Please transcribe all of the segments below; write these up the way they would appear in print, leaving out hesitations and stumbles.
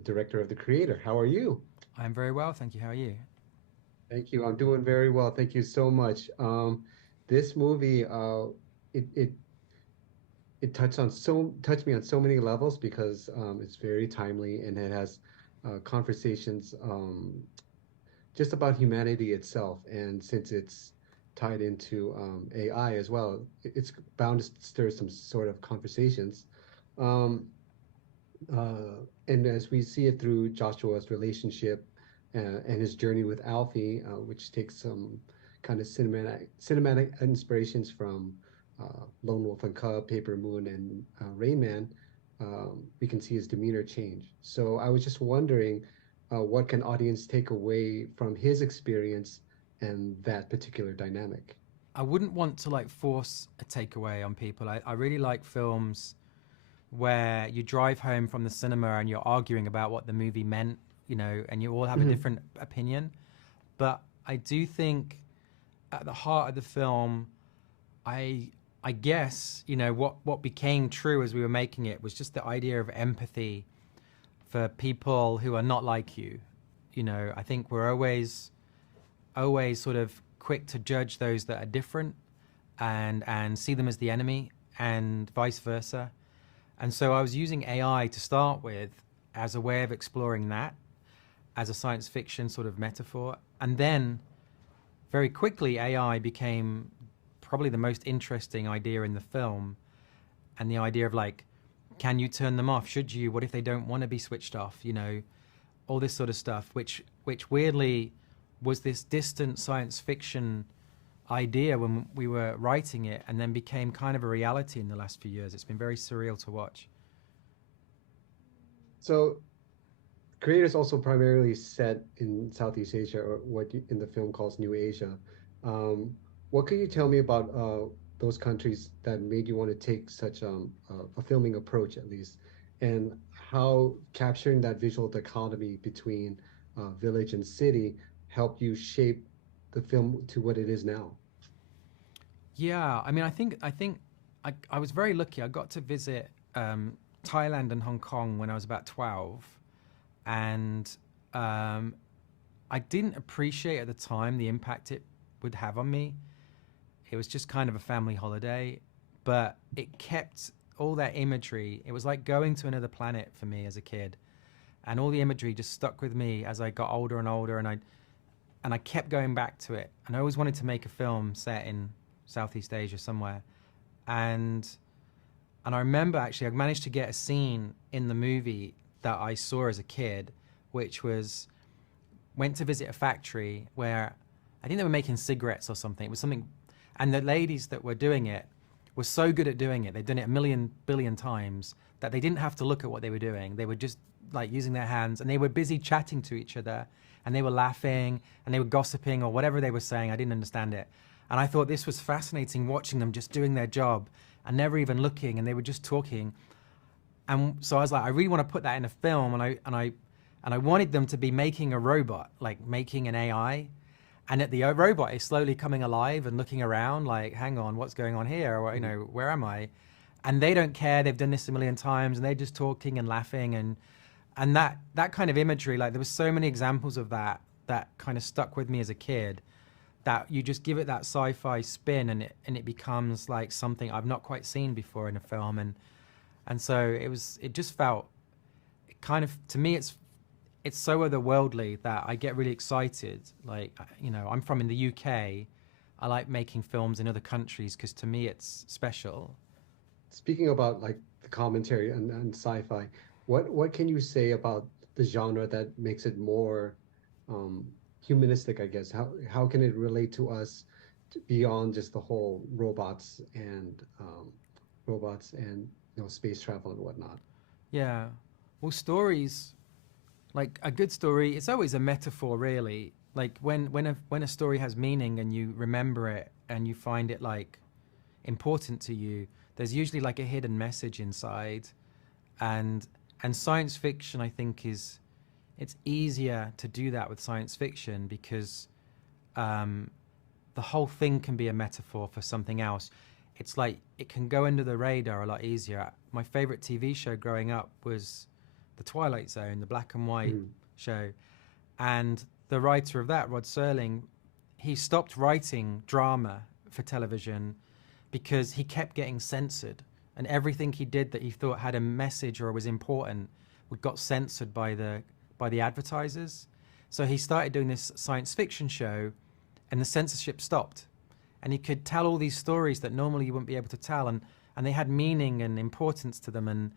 director of The Creator. How are you? I'm very well, thank you. How are you? Thank you. I'm doing very well. Thank you so much. This movie, it it it touched me on so many levels because it's very timely and it has conversations just about humanity itself. And since it's tied into AI as well, it's bound to stir some sort of conversations. Um, and as we see it through Joshua's relationship and his journey with Alfie, which takes some kind of cinematic inspirations from Lone Wolf and Cub, Paper Moon, and Rain Man, we can see his demeanor change. So I was just wondering, what can audience take away from his experience and that particular dynamic? I wouldn't want to like force a takeaway on people. I really like films where you drive home from the cinema and you're arguing about what the movie meant, and you all have a Mhm. different opinion. But I do think at the heart of the film, I I guess, what became true as we were making it was just the idea of empathy for people who are not like you. I think we're always sort of quick to judge those that are different and see them as the enemy and vice versa. And so I was using AI to start with as a way of exploring that as a science fiction sort of metaphor. And then very quickly, AI became probably the most interesting idea in the film. And the idea of like, can you turn them off? Should you? What if they don't want to be switched off? All this sort of stuff, which weirdly was this distant science fiction idea when we were writing it, and then became kind of a reality in the last few years. It's been very surreal to watch. So creators also primarily set in Southeast Asia, or what in the film calls New Asia. Um, what can you tell me about those countries that made you want to take such a filming approach, at least, and how capturing that visual dichotomy between village and city helped you shape the film to what it is now? Yeah, I mean, I was very lucky. I got to visit Thailand and Hong Kong when I was about 12, and um, I didn't appreciate at the time the impact it would have on me. It was just kind of a family holiday, but it kept all that imagery. It was like going to another planet for me as a kid, and all the imagery just stuck with me as I got older and older, and I kept going back to it. And I always wanted to make a film set in Southeast Asia somewhere, and I remember actually I managed to get a scene in the movie that I saw as a kid, which was went to visit a factory where I think they were making cigarettes or something. It was something, and the ladies that were doing it were so good at doing it. They'd done it a million billion times that they didn't have to look at what they were doing. They were just like using their hands, and they were busy chatting to each other, and they were laughing, and they were gossiping or whatever they were saying. I didn't understand it, and I thought this was fascinating watching them just doing their job and never even looking, and they were just talking. And so I was like, I really want to put that in a film, and I wanted them to be making a robot, like making an AI, and that the robot is slowly coming alive and looking around, like, hang on, what's going on here, or where am I? And they don't care. They've done this a million times, and they're just talking and laughing, and that kind of imagery, like there was so many examples of that kind of stuck with me as a kid. That you just give it that sci-fi spin, and it becomes like something I've not quite seen before in a film, and so it just felt kind of to me it's so otherworldly that I get really excited. Like, I'm from in the UK. I like making films in other countries because to me it's special. Speaking about like the commentary and sci-fi, what can you say about the genre that makes it more um, humanistic, I guess? How can it relate to us beyond just the whole robots and space travel and whatnot? Yeah. Well, stories, like a good story, it's always a metaphor, really. Like when a story has meaning and you remember it and you find it like important to you, there's usually like a hidden message inside. And science fiction, I think, is it's easier to do that with science fiction because um, the whole thing can be a metaphor for something else. It's like it can go under the radar a lot easier. My favorite TV show growing up was the Twilight Zone, the black and white Mm. show. And the writer of that, Rod Serling, he stopped writing drama for television because he kept getting censored, and everything he did that he thought had a message or was important got censored by the advertisers. So he started doing this science fiction show, and the censorship stopped, and he could tell all these stories that normally you wouldn't be able to tell, and they had meaning and importance to them. And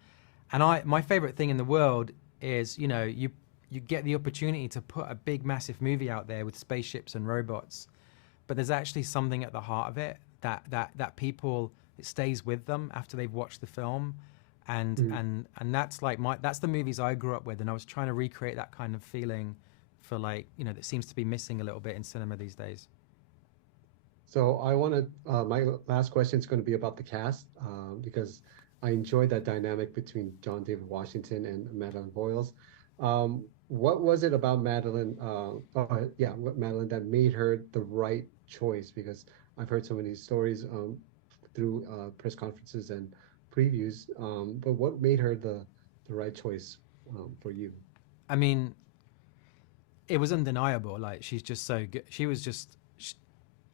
my favorite thing in the world is, you know, you get the opportunity to put a big massive movie out there with spaceships and robots, but there's actually something at the heart of it that people, it stays with them after they've watched the film. And that's like that's the movies I grew up with, and I was trying to recreate that kind of feeling for, like, you know, that seems to be missing a little bit in cinema these days. So I want to, my last question is going to be about the cast, because I enjoyed that dynamic between John David Washington and Madeline Boyles. What was it about Madeline, Madeline, that made her the right choice? Because I've heard so many stories through press conferences and previews, but what made her the right choice for you? I mean, it was undeniable. Like, she's just so good. She was just,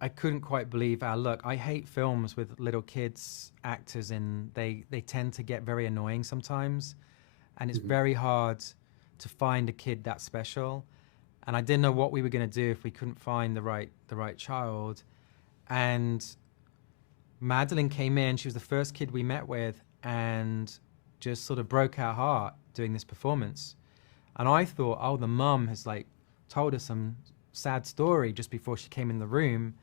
I couldn't quite believe our luck. I hate films with little kids actors in. They tend to get very annoying sometimes, and it's very hard to find a kid that special. And I didn't know what we were going to do if we couldn't find the right child. And Madeline came in. She was the first kid we met with, and just sort of broke our heart doing this performance. And I thought, oh, the mum has like told us some sad story just before she came in the room,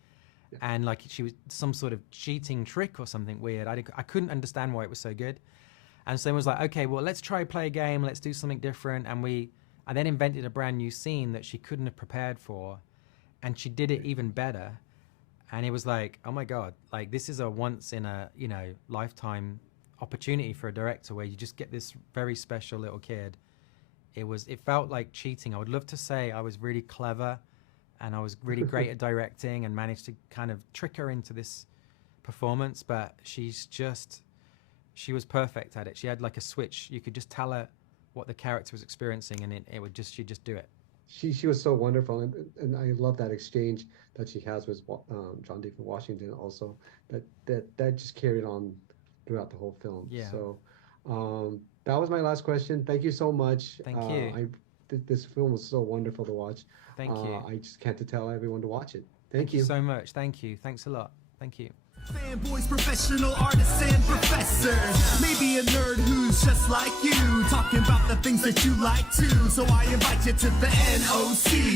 and like she was some sort of cheating trick or something weird. I couldn't understand why it was so good. And so it was like, okay, well, let's play a game. Let's do something different. And I then invented a brand new scene that she couldn't have prepared for, and she did it even better. And it was like, oh my God, like this is a once in a, you know, lifetime opportunity for a director where you just get this very special little kid. It felt like cheating. I would love to say I was really clever and I was really great at directing and managed to kind of trick her into this performance, but she was perfect at it. She had like a switch. You could just tell her what the character was experiencing, and she'd just do it. She was so wonderful, and I love that exchange that she has with John David Washington also, that just carried on throughout the whole film. Yeah. So that was my last question. Thank you so much. Thank you. This film was so wonderful to watch. Thank you. I just can't tell everyone to watch it. Thank you so much. Thank you. Thanks a lot. Thank you. Fanboys, professional artists, and professors. Maybe a nerd who's just like you, talking about the things that you like too. So I invite you to the NOC.